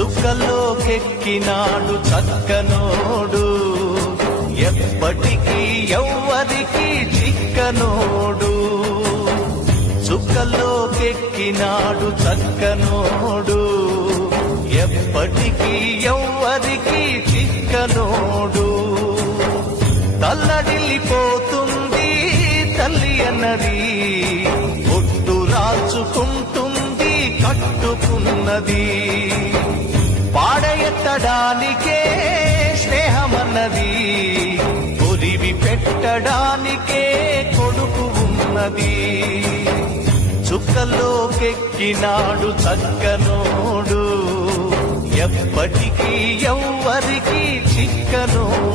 చుక్కల్లోకెక్కినాడు చక్కనోడు, ఎప్పటికీ ఎవ్వరికి చిక్కనోడు. చుక్కల్లోకెక్కినాడు చక్కనోడు, ఎప్పటికీ ఎవ్వరికి చిక్కనోడు. తల్లడిల్లిపోతుంది తల్లి అన్నది, ఒట్టు రాచుకుంటుంది కట్టుకున్నది. పాడెత్తడానికే స్నేహమన్నది, కొరివి పెట్టడానికే కొడుకు ఉన్నది. చుక్కల్లోకెక్కినాడు చక్కనోడు, ఎప్పటికీ ఎవ్వరికి చిక్కనోడు.